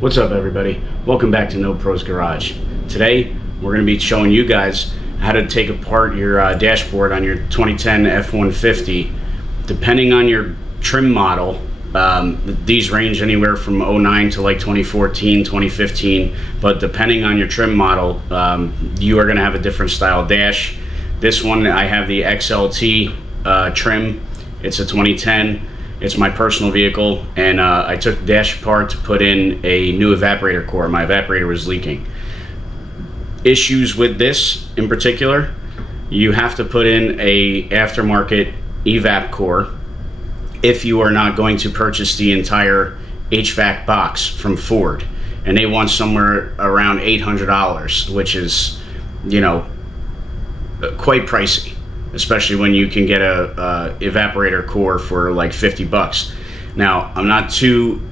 What's up, everybody? Welcome back to No Pros Garage. Today we're going to be showing you guys how to take apart your dashboard on your 2010 F150. Depending on your trim model, these range anywhere from 09 to like 2014, 2015, but depending on your trim model, you are going to have a different style dash. This one, I have the XLT trim. It's a 2010. It's my personal vehicle, and I took the dash apart to put in a new evaporator core. My evaporator was leaking. Issues with this in particular, you have to put in a aftermarket evap core if you are not going to purchase the entire HVAC box from Ford, and they want somewhere around $800, which is, you know, quite pricey, especially when you can get a evaporator core for like $50. Now, I'm not too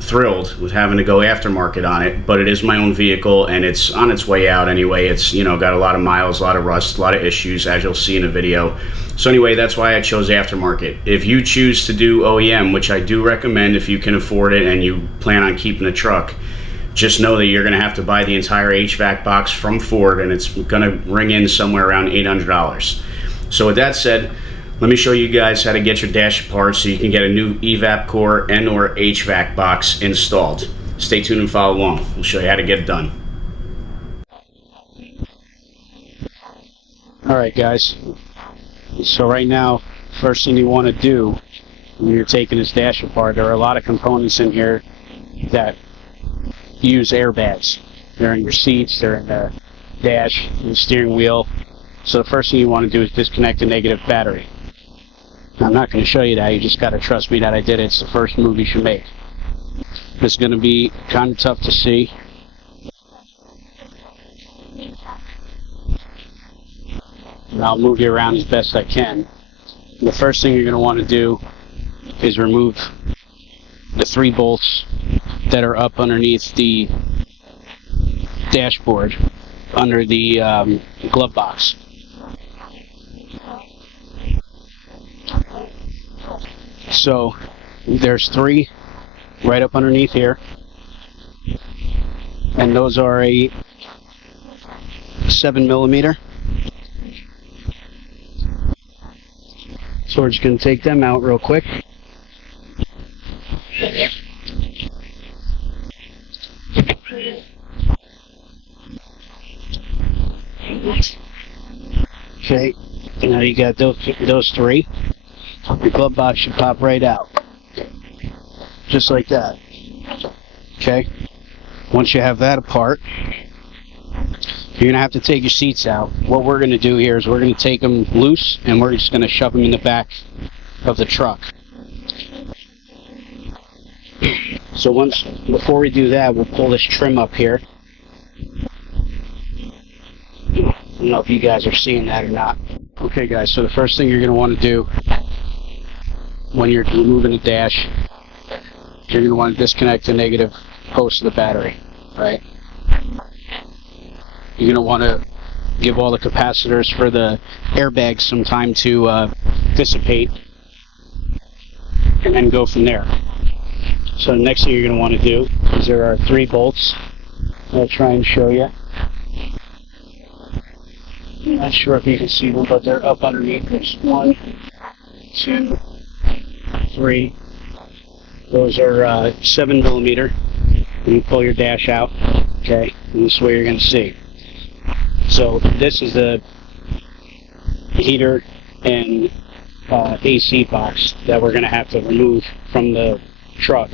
thrilled with having to go aftermarket on it, but it is my own vehicle and it's on its way out anyway. It's, you know, got a lot of miles, a lot of rust, a lot of issues, as you'll see in the video. So anyway, that's why I chose aftermarket. If you choose to do OEM, which I do recommend if you can afford it and you plan on keeping the truck, just know that you're going to have to buy the entire HVAC box from Ford, and it's going to ring in somewhere around $800. So with that said, let me show you guys how to get your dash apart so you can get a new evap core and or HVAC box installed. Stay tuned and follow along. We'll show you how to get it done. Alright guys, so right now, first thing you want to do when you're taking this dash apart, there are a lot of components in here that use airbags. They're in your seats, they're in the dash, the steering wheel. So the first thing you want to do is disconnect the negative battery. Now, I'm not going to show you that, you just got to trust me that I did it. It's the first move you should make. It's going to be kind of tough to see. And I'll move you around as best I can. The first thing you're going to want to do is remove the 3 bolts that are up underneath the dashboard, under the glove box. So there's 3 right up underneath here, and those are a 7mm. So we're just going to take them out real quick. Okay, now you got those 3. Your glove box should pop right out, just like that. Okay, once you have that apart, you're going to have to take your seats out. What we're going to do here is we're going to take them loose and we're just going to shove them in the back of the truck. So before we do that, we'll pull this trim up here. I don't know if you guys are seeing that or not. Okay guys, so the first thing you're going to want to do when you're removing the dash, you're going to want to disconnect the negative post of the battery, right? You're going to want to give all the capacitors for the airbags some time to dissipate, and then go from there. So the next thing you're going to want to do is there are 3 bolts. I'll try and show you. I'm not sure if you can see them, but they're up underneath. There's 1, 2, 3. Those are 7mm. And you pull your dash out, okay, and this is what you're going to see. So this is the heater and AC box that we're going to have to remove from the truck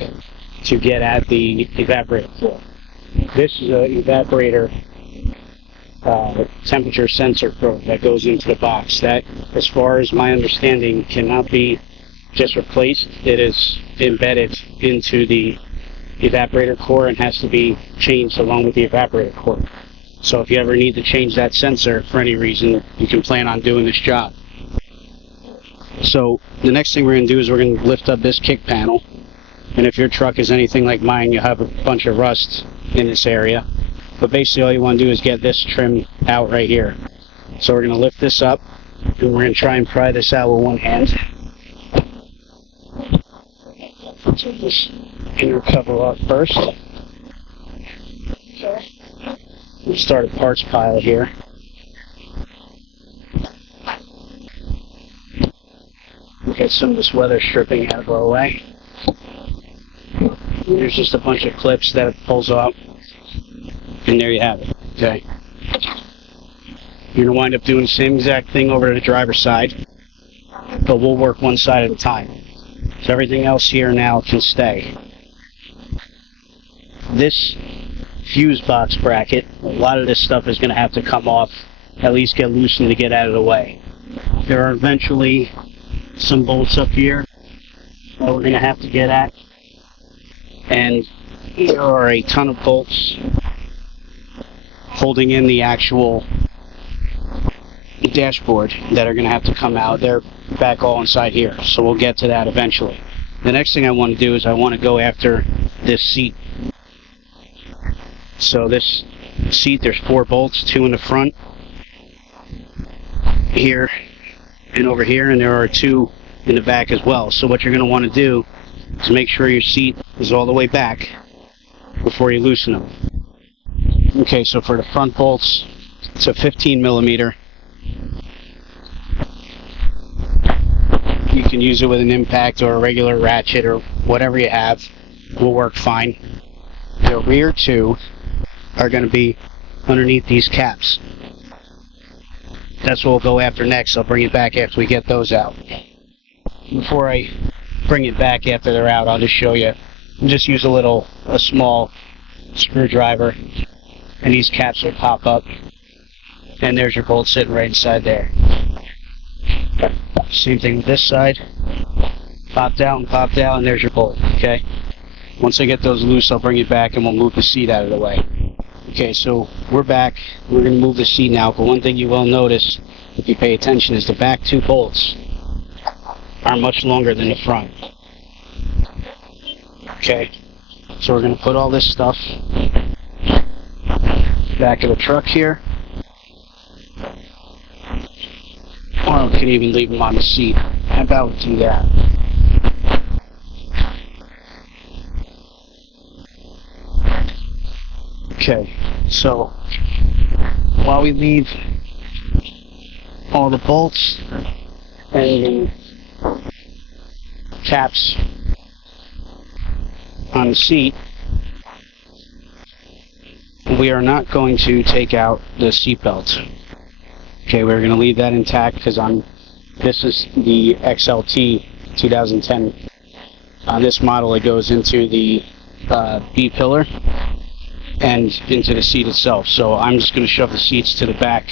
to get at the evaporator floor. This is an evaporator temperature sensor probe that goes into the box. That, as far as my understanding, cannot be just replaced. It is embedded into the evaporator core and has to be changed along with the evaporator core. So if you ever need to change that sensor for any reason, you can plan on doing this job. So the next thing we're going to do is we're going to lift up this kick panel. And if your truck is anything like mine, you'll have a bunch of rust in this area. But basically all you want to do is get this trim out right here. So we're going to lift this up, And we're going to try and pry this out with one hand. Take this inner cover off first. We'll start a parts pile here. We'll get some of this weather stripping out of our way. There's just a bunch of clips that it pulls off. And there you have it. Okay. You're going to wind up doing the same exact thing over to the driver's side, but we'll work one side at a time. So everything else here now can stay. This fuse box bracket, a lot of this stuff is going to have to come off, at least get loosened to get out of the way. There are eventually some bolts up here that we're going to have to get at, and there are a ton of bolts holding in the actual dashboard that are going to have to come out. They're back all inside here, so we'll get to that eventually. The next thing I want to do is I want to go after this seat. So this seat, there's 4 bolts, 2 in the front, here, and over here, and there are 2 in the back as well. So what you're going to want to do is make sure your seat is all the way back before you loosen them. Okay, so for the front bolts, it's a 15 millimeter. You can use it with an impact or a regular ratchet or whatever you have. Will work fine. The rear 2 are going to be underneath these caps. That's what we'll go after next. I'll bring it back after we get those out. Before I bring it back after they're out, I'll just show you. Just use a small screwdriver, and these caps will pop up, and there's your bolt sitting right inside there. Same thing with this side. Pop down, and there's your bolt. Okay. Once I get those loose, I'll bring it back and we'll move the seat out of the way. Okay, so we're back. We're going to move the seat now, but one thing you will notice, if you pay attention, is the back 2 bolts are much longer than the front. Okay, so we're going to put all this stuff back of the truck here. Or we can even leave them on the seat. How about we do that? Okay, so while we leave all the bolts and the caps on the seat, we are not going to take out the seat belt. Okay, we're going to leave that intact because this is the XLT 2010. On this model, it goes into the B pillar and into the seat itself. So I'm just going to shove the seats to the back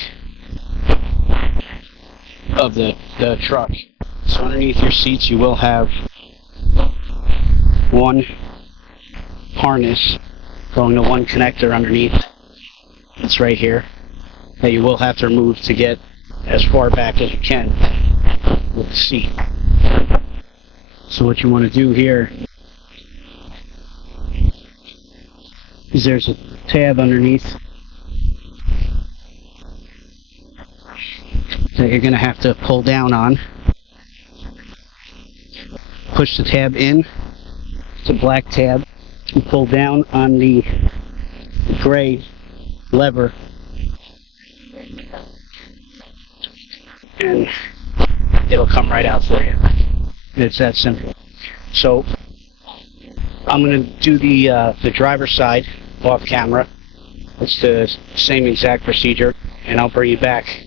of the truck. So underneath your seats, you will have one harness going to one connector underneath. It's right here, that you will have to remove to get as far back as you can with the seat. So what you want to do here is there's a tab underneath that you're going to have to pull down on. Push the tab in. It's a black tab. You pull down on the gray lever and it'll come right out for you. It's that simple. So I'm going to do the driver's side off camera. It's the same exact procedure, and I'll bring you back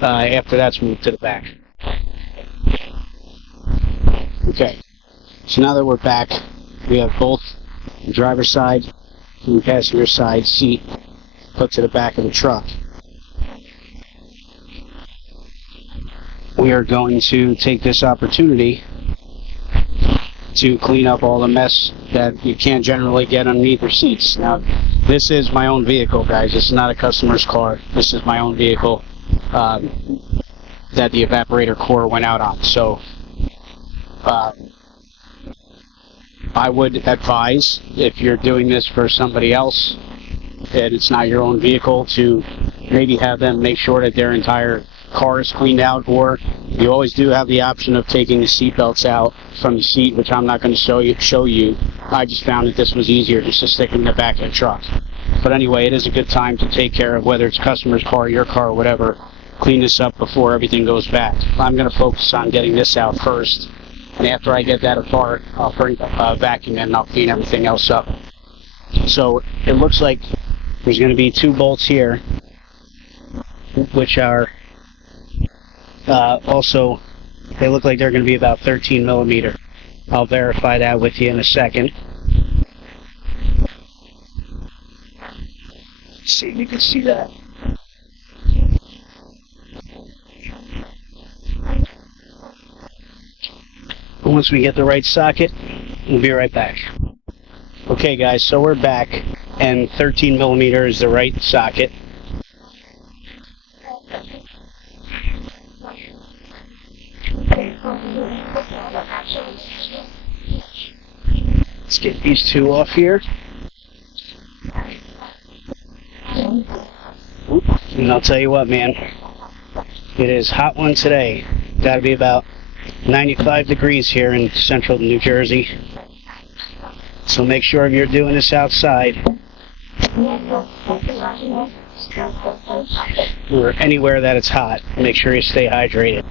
after that's moved to the back. Okay, so now that we're back, we have both the driver's side and the passenger side seat put to the back of the truck. We are going to take this opportunity to clean up all the mess that you can't generally get underneath your seats. Now, this is my own vehicle, guys. This is not a customer's car. This is my own vehicle that the evaporator core went out on. So, I would advise, if you're doing this for somebody else, that it's not your own vehicle, to maybe have them make sure that their entire car is cleaned out, or you always do have the option of taking the seat belts out from the seat, which I'm not going to show you. I just found that this was easier just to stick in the back of the truck. But anyway, it is a good time to take care of whether it's customer's car, your car, whatever. Clean this up before everything goes back. I'm going to focus on getting this out first, and after I get that apart, I'll bring a vacuum in and I'll clean everything else up. So it looks like there's going to be 2 bolts here, which are also, they look like they're going to be about 13 millimeter. I'll verify that with you in a second. Let's see if you can see that. Once we get the right socket, we'll be right back. Okay guys, so we're back, and 13 millimeter is the right socket. Let's get these 2 off here. And I'll tell you what, man, it is hot one today. Gotta be about 95 degrees here in central New Jersey. So make sure if you're doing this outside or anywhere that it's hot, make sure you stay hydrated.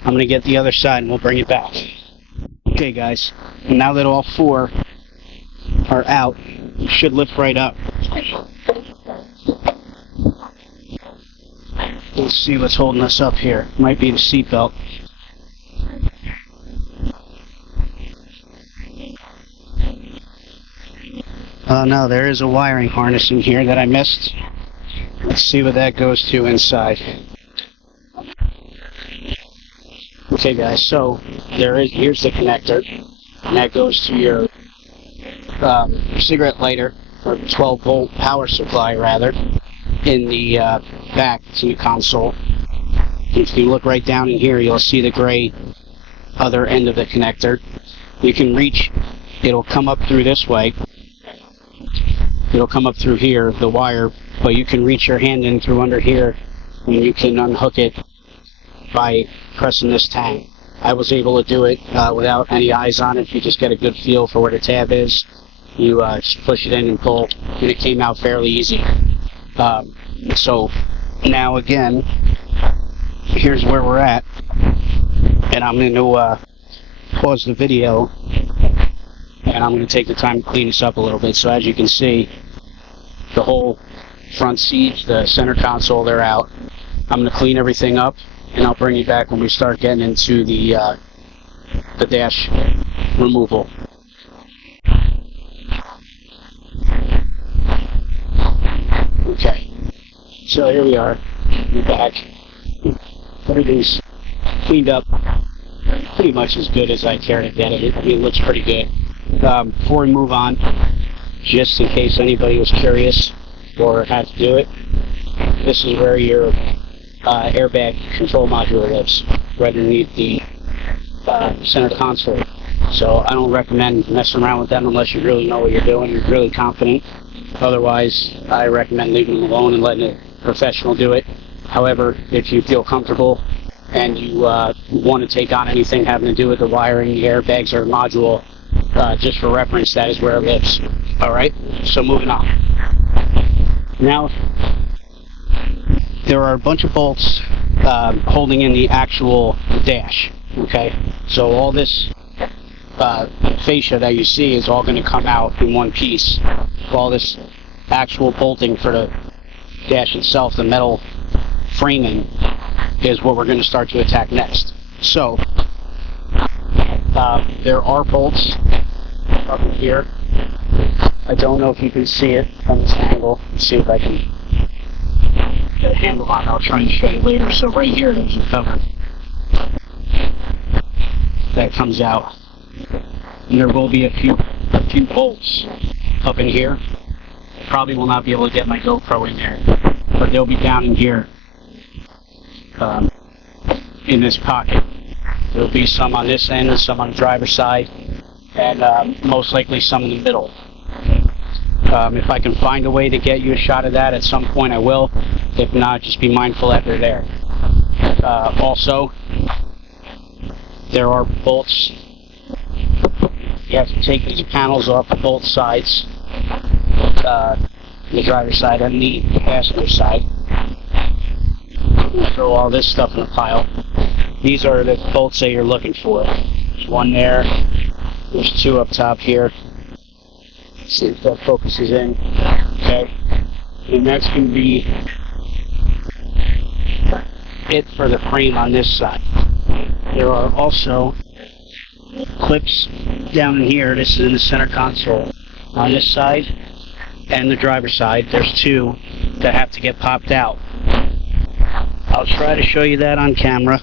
I'm going to get the other side and we'll bring it back. Okay guys, now that all 4 are out, you should lift right up. Let's see what's holding us up here. Might be the seat belt. Oh no, there is a wiring harness in here that I missed. Let's see what that goes to inside. Okay guys, so here's the connector, and that goes to your cigarette lighter, or 12 volt power supply rather, in the back to the console. If you look right down in here, you'll see the gray other end of the connector. You can reach, it'll come up through this way. It'll come up through here, the wire, but you can reach your hand in through under here, and you can unhook it by pressing this tang. I was able to do it without any eyes on it. You just get a good feel for where the tab is. You just push it in and pull, and it came out fairly easy. So now again, here's where we're at, and I'm going to pause the video, and I'm going to take the time to clean this up a little bit. So as you can see, the whole front seat, the center console, they're out. I'm going to clean everything up, and I'll bring you back when we start getting into the dash removal. Okay, so here we are. We're back. Everything's cleaned up pretty much as good as I care to get it. I mean, it looks pretty good. Before we move on, just in case anybody was curious or had to do it, this is where your airbag control module lives, right underneath the center console. So I don't recommend messing around with them unless you really know what you're doing, you're really confident. Otherwise, I recommend leaving them alone and letting a professional do it. However, if you feel comfortable and you want to take on anything having to do with the wiring, the airbags, or module, just for reference, that is where it lives. Alright, so moving on. Now, there are a bunch of bolts holding in the actual dash. Okay, so all this fascia that you see is all going to come out in one piece. All this actual bolting for the dash itself, the metal framing, is what we're going to start to attack next. So there are bolts up in here. I don't know if you can see it from this angle. Let's see if I can get a handle on it. I'll try and show you later. So right here there's a cover that comes out, and there will be a few bolts up in here. Probably will not be able to get my GoPro in there, but they'll be down in here, in this pocket. There'll be some on this end and some on the driver's side, and most likely some in the middle. If I can find a way to get you a shot of that at some point, I will. If not, just be mindful that they're there. Also, there are bolts. You have to take these panels off of both sides, the driver's side and the passenger side. Throw all this stuff in a pile. These are the bolts that you're looking for. There's one there. There's two up top here. Let's see if that focuses in. Okay. And that's going to be it for the frame on this side. There are also clips down in here. This is in the center console. On this side and the driver's side, there's two that have to get popped out. I'll try to show you that on camera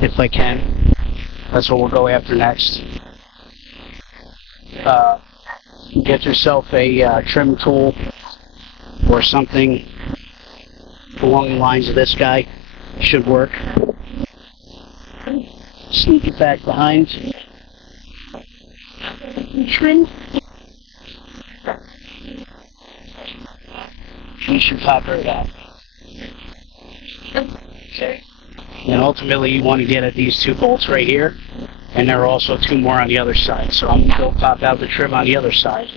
if I can. That's what we'll go after next. Get yourself a trim tool or something along the lines of this guy. Should work. Sneak it back behind. Trim. You should pop right out. Okay. And ultimately you want to get at these two bolts right here, and there are also two more on the other side. So I'm going to go pop out the trim on the other side.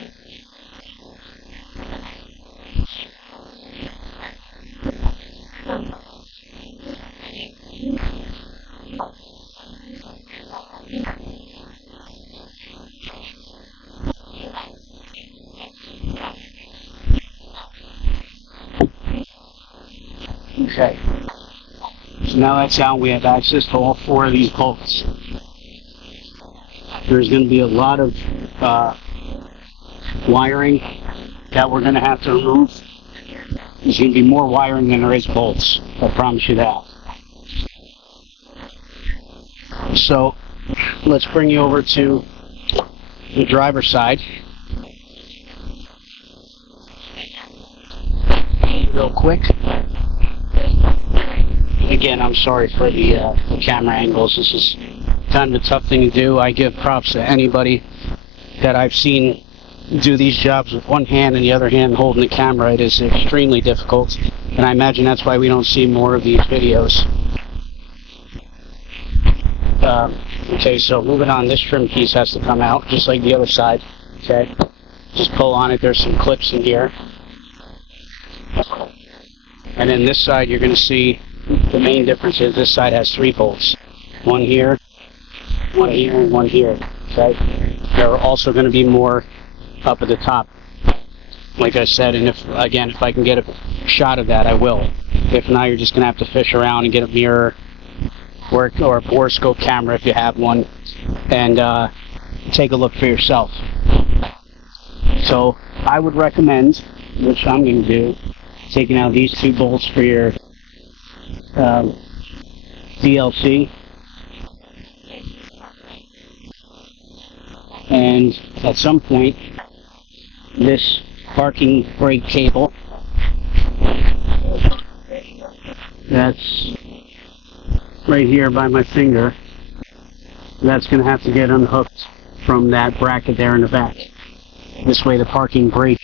Okay. So now that's out, we have access to all four of these bolts. There's going to be a lot of wiring that we're going to have to remove. There's going to be more wiring than there is bolts. I promise you that. So let's bring you over to the driver's side. Real quick. Again, I'm sorry for the camera angles. This is kind of a tough thing to do. I give props to anybody that I've seen do these jobs with one hand and the other hand holding the camera. It is extremely difficult, and I imagine that's why we don't see more of these videos. Okay, so moving on, this trim piece has to come out, just like the other side. Okay, just pull on it. There's some clips in here. And then this side, you're going to see the main difference is this side has three bolts. One here, and one here. Okay? There are also going to be more up at the top. Like I said, and if I can get a shot of that, I will. If not, you're just going to have to fish around and get a mirror or a borescope camera if you have one, and take a look for yourself. So I would recommend, which I'm going to do, taking out these two bolts for your DLC, and at some point this parking brake cable that's right here by my finger, that's going to have to get unhooked from that bracket there in the back. This way the parking brake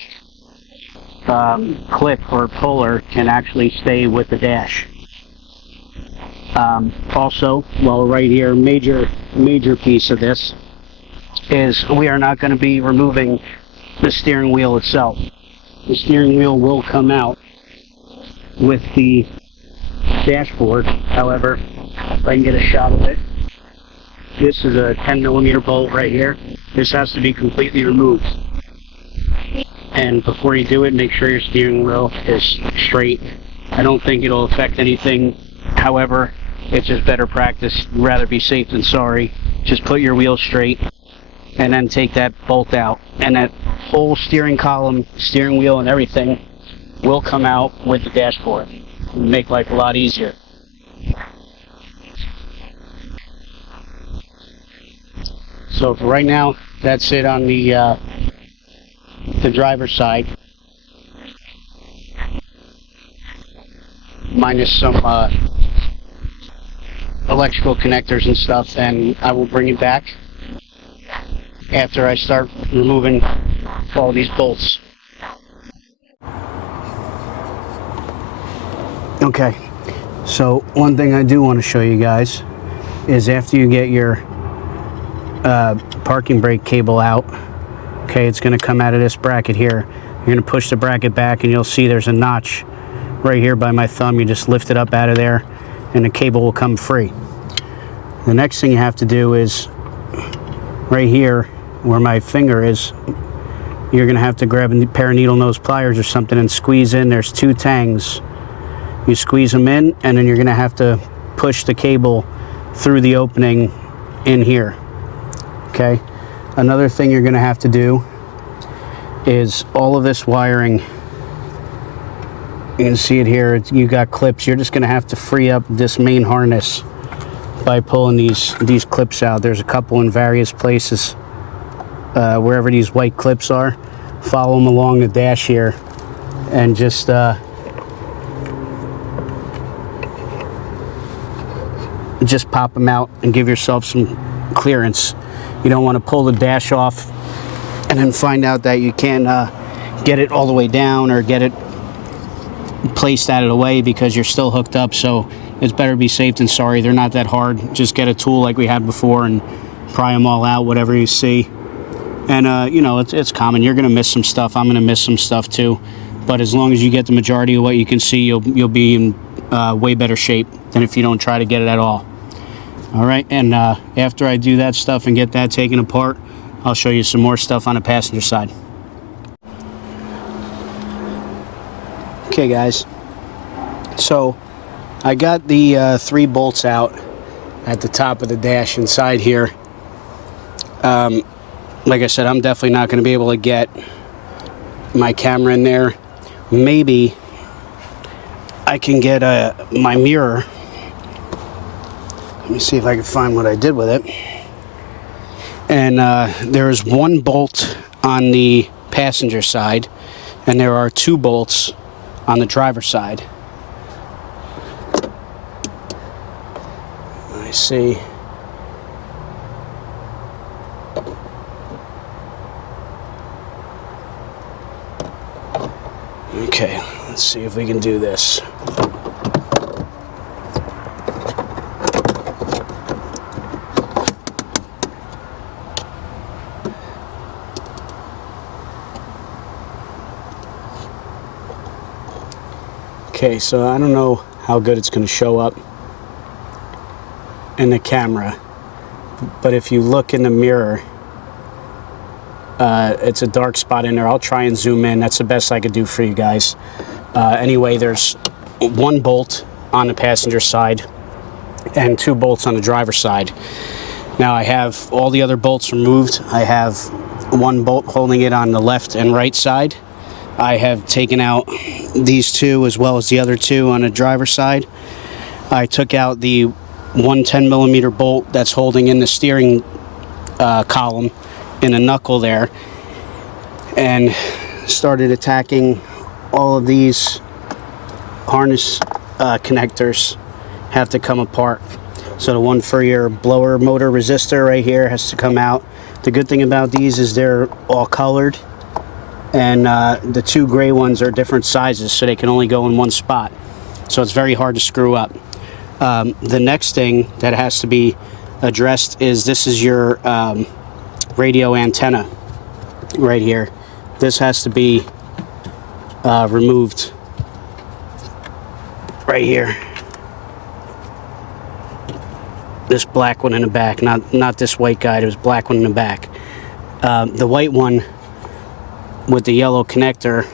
clip or puller can actually stay with the dash. Also, well, right here, major piece of this is we are not going to be removing the steering wheel itself. The steering wheel will come out with the dashboard. However, if I can get a shot of it, this is a 10mm bolt right here. This has to be completely removed. And before you do it, make sure your steering wheel is straight. I don't think it'll affect anything. However, it's just better practice. Rather be safe than sorry. Just put your wheel straight and then take that bolt out. And that whole steering column, steering wheel, and everything will come out with the dashboard. It'll make life a lot easier. So for right now, that's it on the driver's side, minus some electrical connectors and stuff, and I will bring it back after I start removing all these bolts. Okay, So one thing I do want to show you guys is after you get your parking brake cable out, okay, it's going to come out of this bracket here. You're going to push the bracket back and you'll see there's a notch right here by my thumb. You just lift it up out of there and the cable will come free. The next thing you have to do is right here where my finger is, you're going to have to grab a pair of needle nose pliers or something and squeeze in. There's 2 tangs. You squeeze them in and then you're going to have to push the cable through the opening in here. Okay. Another thing you're going to have to do is all of this wiring. You can see it here. You got clips. You're just going to have to free up this main harness by pulling these clips out. There's a couple in various places. Wherever these white clips are, follow them along the dash here and just pop them out and give yourself some clearance. You don't want to pull the dash off and then find out that you can't get it all the way down or get it placed out of the way because you're still hooked up. So it's better be safe than sorry. They're not that hard. Just get a tool like we had before and pry them all out, whatever you see. And you know, it's common. You're gonna miss some stuff. I'm gonna miss some stuff too. But as long as you get the majority of what you can see, you'll be in way better shape than if you don't try to get it at all. All right, and after I do that stuff and get that taken apart, I'll show you some more stuff on the passenger side. Okay guys, so I got the 3 bolts out at the top of the dash inside here. Like I said, I'm definitely not going to be able to get my camera in there. Maybe I can get my mirror. Let me see if I can find what I did with it. And there is 1 bolt on the passenger side, and there are 2 bolts on the driver's side. I see. Okay, let's see if we can do this. Okay, so I don't know how good it's going to show up in the camera, but if you look in the mirror, it's a dark spot in there. I'll try and zoom in. That's the best I could do for you guys. Anyway, there's 1 bolt on the passenger side and 2 bolts on the driver's side. Now I have all the other bolts removed. I have 1 bolt holding it on the left and right side. I have taken out these 2 as well as the other 2 on the driver's side. I took out the 1 10mm bolt that's holding in the steering column in a knuckle there and started attacking all of these harness connectors have to come apart. So the one for your blower motor resistor right here has to come out. The good thing about these is they're all colored, and the 2 gray ones are different sizes, so they can only go in 1 spot. So it's very hard to screw up. The next thing that has to be addressed is this is your radio antenna right here. This has to be removed right here. This black one in the back, not this white guy. There's black one in the back. The white one with the yellow connector,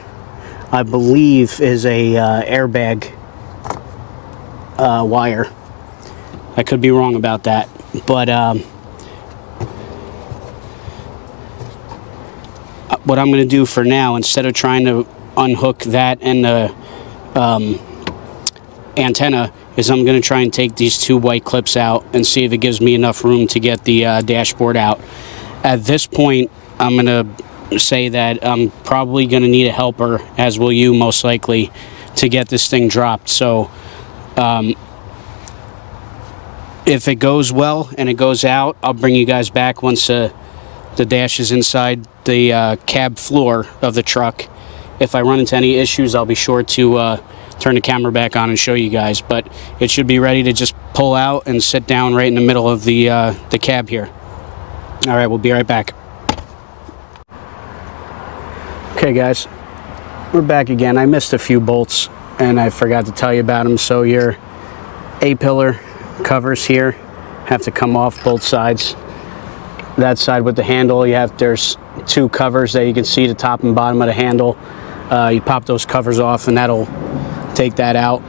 I believe, is a airbag wire. I could be wrong about that, but what I'm going to do for now, instead of trying to unhook that and the antenna, is I'm going to try and take these 2 white clips out and see if it gives me enough room to get the dashboard out. At this point, I'm going to say that I'm probably going to need a helper, as will you most likely, to get this thing dropped. So if it goes well and it goes out, I'll bring you guys back once the dash is inside the cab floor of the truck. If I run into any issues, I'll be sure to turn the camera back on and show you guys, but it should be ready to just pull out and sit down right in the middle of the cab here. All right, we'll be right back. Okay guys, we're back again. I missed a few bolts and I forgot to tell you about them. So your A-pillar covers here have to come off both sides. That side with the handle, there's two covers that you can see, the top and bottom of the handle. You pop those covers off and that'll take that out.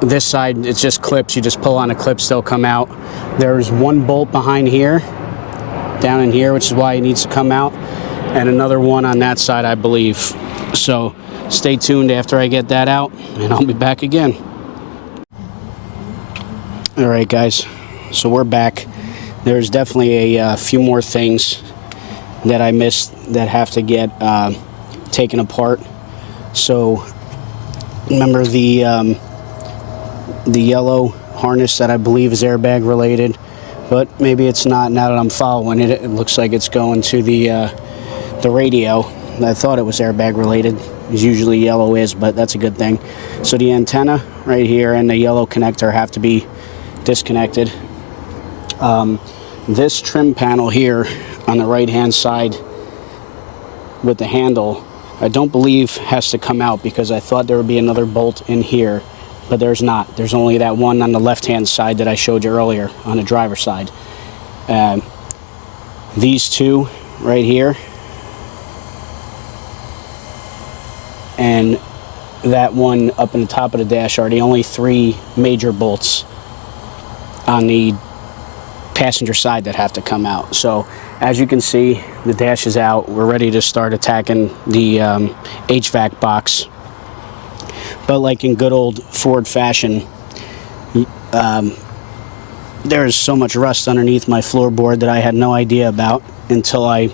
This side, it's just clips. You just pull on the clips, they'll come out. There's one bolt behind here, down in here, which is why it needs to come out, and another one on that side, I believe. So stay tuned after I get that out and I'll be back again. All right guys, so we're back. There's definitely a few more things that I missed that have to get taken apart. So remember the yellow harness that I believe is airbag related, but maybe it's not. Now that I'm following it, it looks like it's going to the radio. I thought it was airbag related, as usually yellow is, but that's a good thing. So the antenna right here and the yellow connector have to be disconnected. This trim panel here on the right hand side with the handle, I don't believe has to come out, because I thought there would be another bolt in here, but there's not. There's only that one on the left hand side that I showed you earlier on the driver's side. These two right here and that one up in the top of the dash are the only three major bolts on the passenger side that have to come out. So as you can see, the dash is out. We're ready to start attacking the HVAC box. But like in good old Ford fashion, there's so much rust underneath my floorboard that I had no idea about until I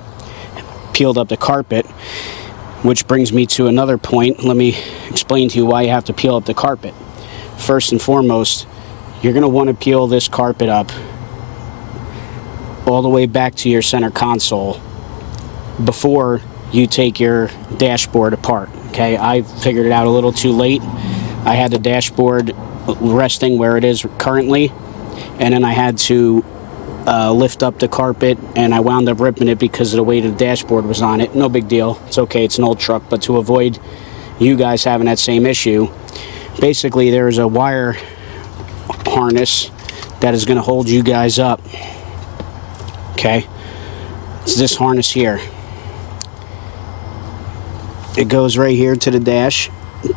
peeled up the carpet, which brings me to another point. Let me explain to you why you have to peel up the carpet. First and foremost, you're going to want to peel this carpet up all the way back to your center console before you take your dashboard apart. Okay, I figured it out a little too late. I had the dashboard resting where it is currently, and then I had to lift up the carpet, and I wound up ripping it because of the weight of the dashboard was on it. No big deal. It's okay. It's an old truck. But to avoid you guys having that same issue, basically there's a wire harness that is going to hold you guys up. Okay, it's this harness here. It goes right here to the dash,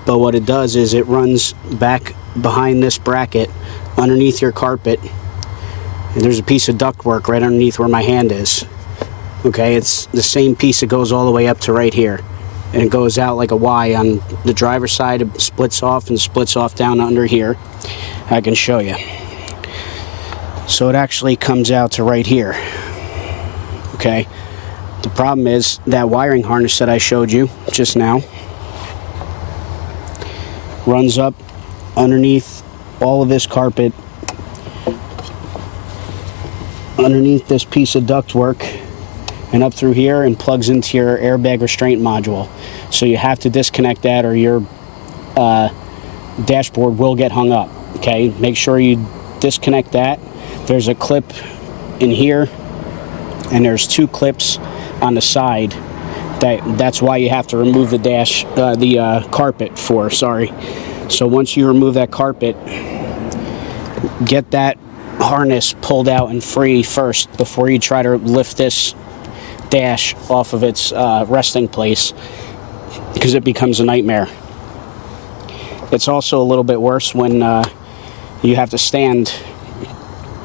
but what it does is it runs back behind this bracket underneath your carpet, and there's a piece of ductwork right underneath where my hand is. Okay, it's the same piece that goes all the way up to right here, and it goes out like a Y on the driver's side. It splits off and splits off down under here. I can show you. So it actually comes out to right here. Okay, the problem is that wiring harness that I showed you just now runs up underneath all of this carpet, underneath this piece of ductwork, and up through here, and plugs into your airbag restraint module. So you have to disconnect that or your dashboard will get hung up. Okay, make sure you disconnect that. There's a clip in here, and there's two clips on the side. That's why you have to remove the carpet for. Sorry. So once you remove that carpet, get that harness pulled out and free first before you try to lift this dash off of its resting place, because it becomes a nightmare. It's also a little bit worse when you have to stand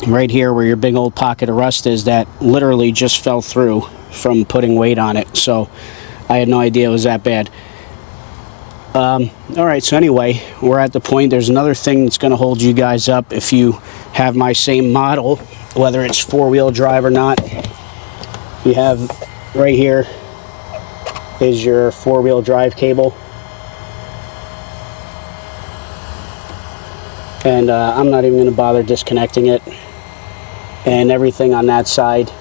right here where your big old pocket of rust is that literally just fell through from putting weight on it. So I had no idea it was that bad. All right, so anyway, we're at the point. There's another thing that's going to hold you guys up if you have my same model, whether it's four-wheel drive or not. You have right here is your four-wheel drive cable. And I'm not even going to bother disconnecting it. And everything on that side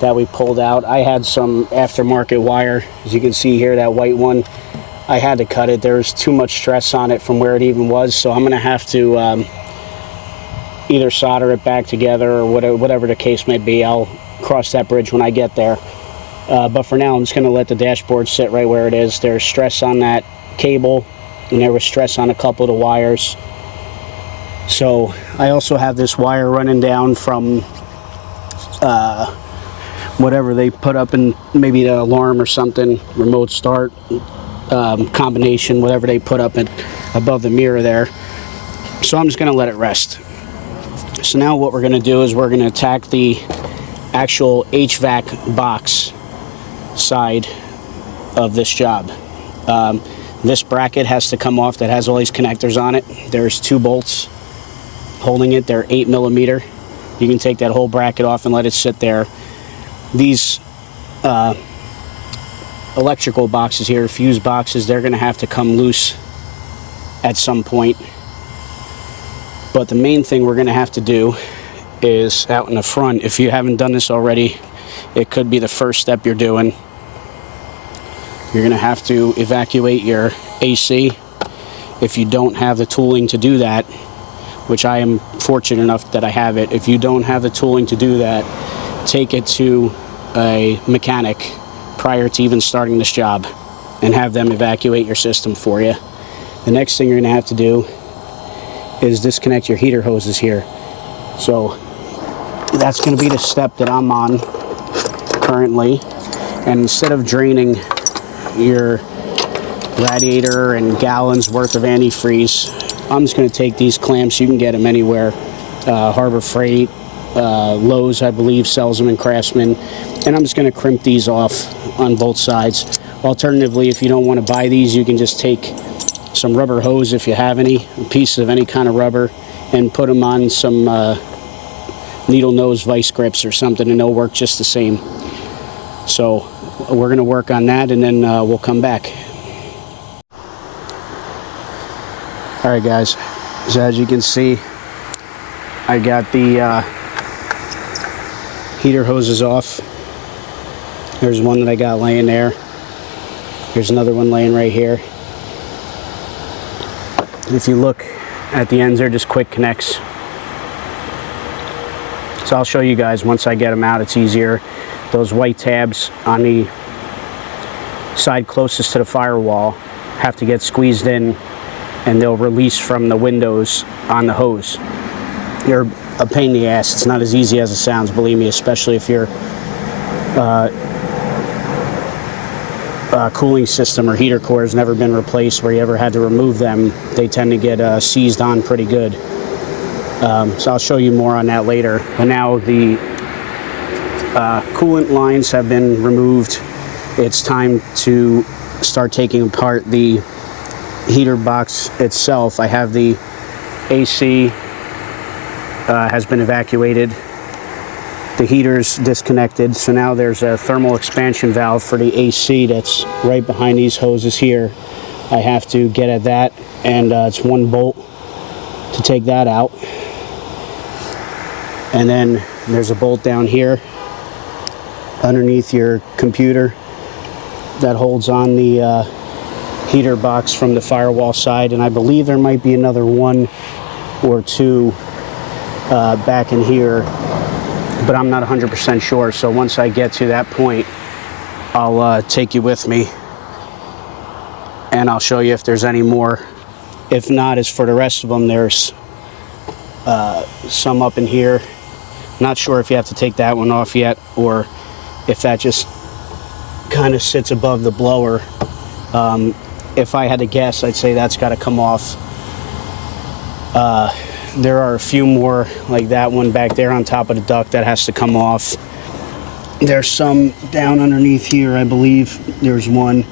that we pulled out, I had some aftermarket wire, as you can see here, that white one. I had to cut it. There was too much stress on it from where it even was, so I'm going to have to either solder it back together or whatever the case may be. I'll cross that bridge when I get there. But for now, I'm just going to let the dashboard sit right where it is. There's stress on that cable, and there was stress on a couple of the wires. So I also have this wire running down from whatever they put up in, maybe the alarm or something, remote start combination, whatever they put up above the mirror there. So I'm just going to let it rest. So now what we're going to do is we're going to attack the actual HVAC box side of this job. This bracket has to come off that has all these connectors on it. There's 2 bolts holding it. They're 8mm. You can take that whole bracket off and let it sit there. These electrical boxes here, fuse boxes, they're going to have to come loose at some point. But the main thing we're going to have to do is out in the front. If you haven't done this already, it could be the first step you're doing. You're going to have to evacuate your AC. If you don't have the tooling to do that, which I am fortunate enough that I have it, if you don't have the tooling to do that, take it to a mechanic prior to even starting this job and have them evacuate your system for you. The next thing you're going to have to do is disconnect your heater hoses here. So that's going to be the step that I'm on currently. And instead of draining your radiator and gallons worth of antifreeze, I'm just going to take these clamps. You can get them anywhere. Harbor Freight, Lowe's, I believe, sells them in Craftsman. And I'm just going to crimp these off on both sides. Alternatively, if you don't want to buy these, you can just take some rubber hose, if you have any, a piece of any kind of rubber, and put them on some needle nose vice grips or something, and they'll work just the same. So we're going to work on that, and then we'll come back. Alright guys, so as you can see, I got the heater hoses off. There's one that I got laying there. There's another one laying right here. If you look at the ends, they're just quick connects. So I'll show you guys once I get them out. It's easier. Those white tabs on the side closest to the firewall have to get squeezed in, and they'll release from the windows on the hose. They're a pain in the ass. It's not as easy as it sounds, believe me, especially if your cooling system or heater core has never been replaced where you ever had to remove them. They tend to get seized on pretty good. So I'll show you more on that later. But now the coolant lines have been removed. It's time to start taking apart the heater box itself. I have the AC has been evacuated. The heater's disconnected, so now there's a thermal expansion valve for the AC that's right behind these hoses here. I have to get at that, and it's 1 bolt to take that out. And then there's a bolt down here underneath your computer that holds on the heater box from the firewall side, and I believe there might be another 1 or 2 back in here, but I'm not 100% sure. So once I get to that point, I'll take you with me and I'll show you if there's any more. If not, as for the rest of them, there's some up in here. Not sure if you have to take that one off yet, or if that just kind of sits above the blower. If I had to guess, I'd say that's got to come off. There are a few more, like that one back there on top of the duct, that has to come off. There's some down underneath here, I believe. There's one.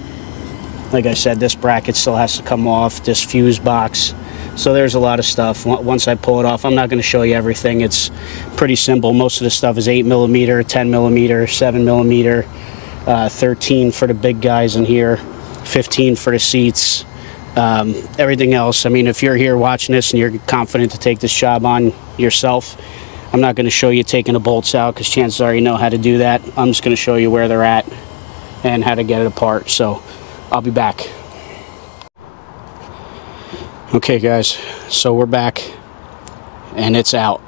Like I said, this bracket still has to come off, this fuse box. So there's a lot of stuff. Once I pull it off, I'm not going to show you everything. It's pretty simple. Most of the stuff is 8mm, 10mm, 7mm, 13 for the big guys in here, 15 for the seats. Everything else, I mean, if you're here watching this and you're confident to take this job on yourself, I'm not going to show you taking the bolts out, because chances are you know how to do that. I'm just going to show you where they're at and how to get it apart. So I'll be back. Okay guys, so we're back and it's out.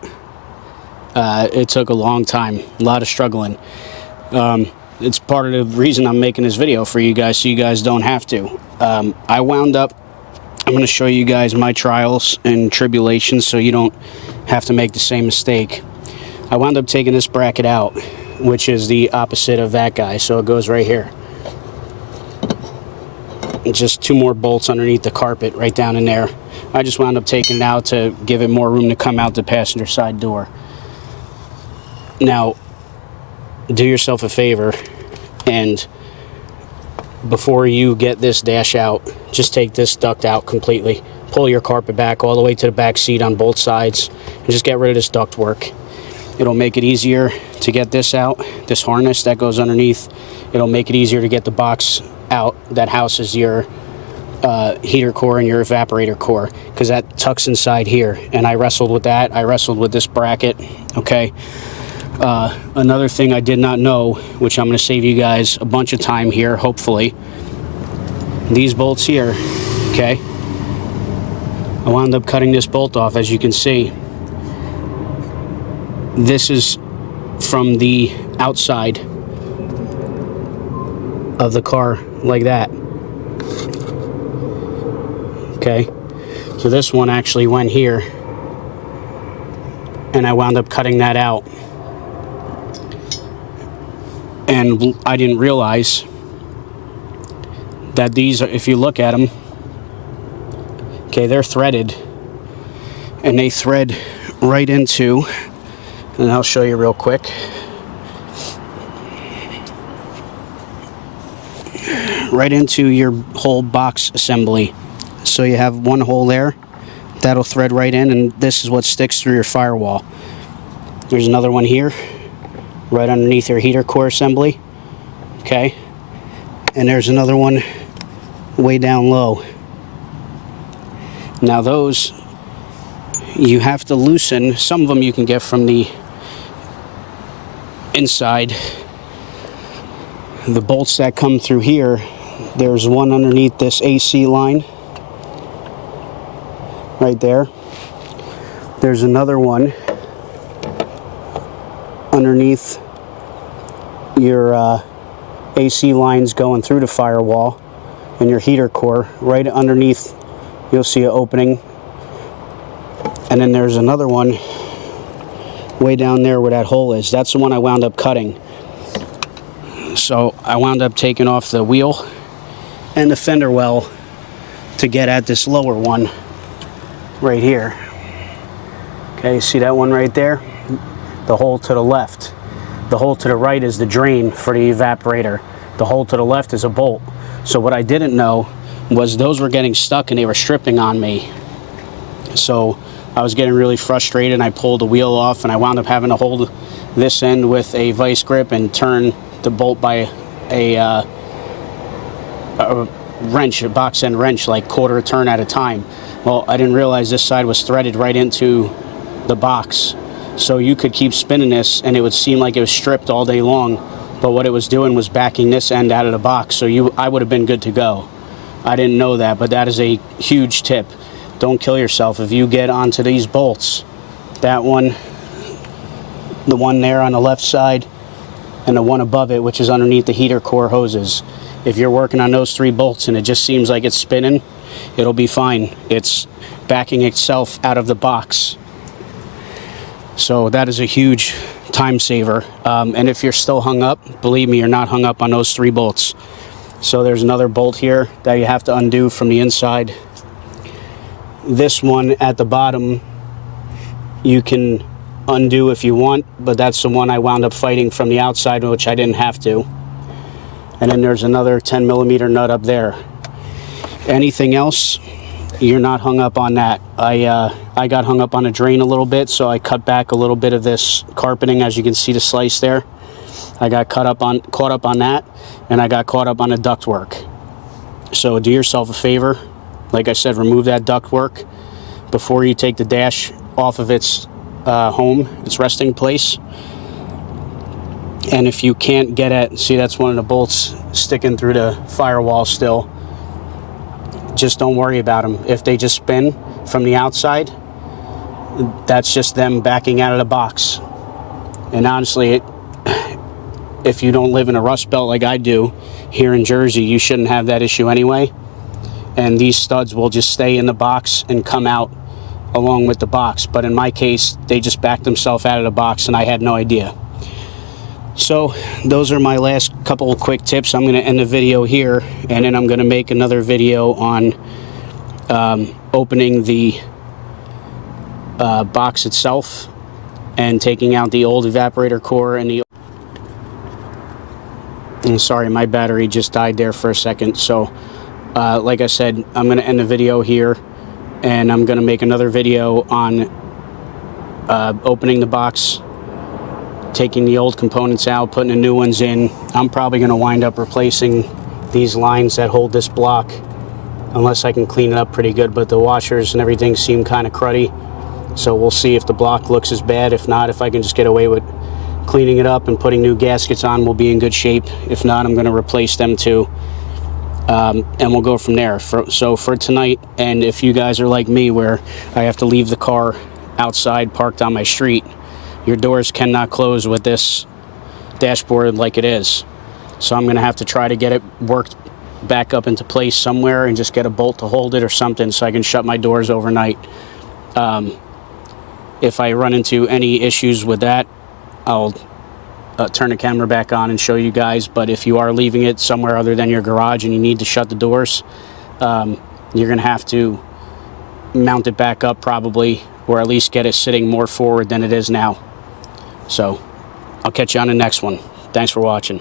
It took a long time, a lot of struggling. It's part of the reason I'm making this video for you guys, so you guys don't have to. I wound up, I'm going to show you guys my trials and tribulations so you don't have to make the same mistake. I wound up taking this bracket out, which is the opposite of that guy, so it goes right here. Just 2 more bolts underneath the carpet right down in there. I just wound up taking it out to give it more room to come out the passenger side door. Now, do yourself a favor, and before you get this dash out, just take this duct out completely. Pull your carpet back all the way to the back seat on both sides, and just get rid of this duct work. It'll make it easier to get this out, this harness that goes underneath. It'll make it easier to get the box out that houses your heater core and your evaporator core, because that tucks inside here, and I wrestled with that. I wrestled with this bracket. Okay, another thing I did not know, which I'm going to save you guys a bunch of time here, hopefully, these bolts here. Okay, I wound up cutting this bolt off. As you can see, this is from the outside of the car, like that. Okay, so this one actually went here, and I wound up cutting that out, and I didn't realize that these are, if you look at them, okay, they're threaded, and they thread right into, and I'll show you real quick, right into your whole box assembly. So you have one hole there that'll thread right in, and this is what sticks through your firewall. There's another one here right underneath your heater core assembly. Okay, and there's another one way down low. Now those you have to loosen. Some of them you can get from the inside. The bolts that come through here, there's one underneath this AC line right there. There's another one underneath your AC lines going through the firewall and your heater core. Right underneath, you'll see an opening. And then there's another one way down there where that hole is. That's the one I wound up cutting. So I wound up taking off the wheel and the fender well to get at this lower one right here. Okay, see that one right there? The hole to the left. The hole to the right is the drain for the evaporator. The hole to the left is a bolt. So what I didn't know was those were getting stuck and they were stripping on me. So I was getting really frustrated, and I pulled the wheel off, and I wound up having to hold this end with a vice grip and turn the bolt by a wrench, a box end wrench, like quarter a turn at a time. Well, I didn't realize this side was threaded right into the box. So you could keep spinning this and it would seem like it was stripped all day long, but what it was doing was backing this end out of the box, so I would have been good to go. I didn't know that, but that is a huge tip. Don't kill yourself if you get onto these bolts. That one, the one there on the left side, and the one above it, which is underneath the heater core hoses. If you're working on those 3 bolts and it just seems like it's spinning, it'll be fine. It's backing itself out of the box. So that is a huge time saver. And if you're still hung up, believe me, you're not hung up on those 3 bolts. So there's another bolt here that you have to undo from the inside. This one at the bottom, you can undo if you want, but that's the one I wound up fighting from the outside, which I didn't have to. And then there's another 10mm nut up there. Anything else, you're not hung up on that. I got hung up on a drain a little bit, so I cut back a little bit of this carpeting. As you can see, the slice there, I got caught up on that, and I got caught up on the ductwork. So do yourself a favor, like I said, remove that ductwork before you take the dash off of its its resting place. And if you can't get at, see, that's one of the bolts sticking through the firewall still. just don't worry about them. If they just spin from the outside, that's just them backing out of the box. And honestly, if you don't live in a rust belt like I do here in Jersey, you shouldn't have that issue anyway. And these studs will just stay in the box and come out along with the box. But in my case, they just backed themselves out of the box and I had no idea. So those are my last couple of quick tips. I'm going to end the video here, and then I'm going to make another video on opening the box itself and taking out the old evaporator core and the... And sorry, my battery just died there for a second. So like I said, I'm going to end the video here, and I'm going to make another video on opening the box, taking the old components out, putting the new ones in. I'm probably going to wind up replacing these lines that hold this block, unless I can clean it up pretty good, but the washers and everything seem kind of cruddy. So we'll see if the block looks as bad. If not, if I can just get away with cleaning it up and putting new gaskets on, we'll be in good shape. If not, I'm going to replace them too. And we'll go from there. So for tonight, and if you guys are like me where I have to leave the car outside parked on my street, your doors cannot close with this dashboard like it is. So I'm going to have to try to get it worked back up into place somewhere and just get a bolt to hold it or something so I can shut my doors overnight. If I run into any issues with that, I'll turn the camera back on and show you guys. But if you are leaving it somewhere other than your garage and you need to shut the doors, you're going to have to mount it back up probably, or at least get it sitting more forward than it is now. So I'll catch you on the next one. Thanks for watching.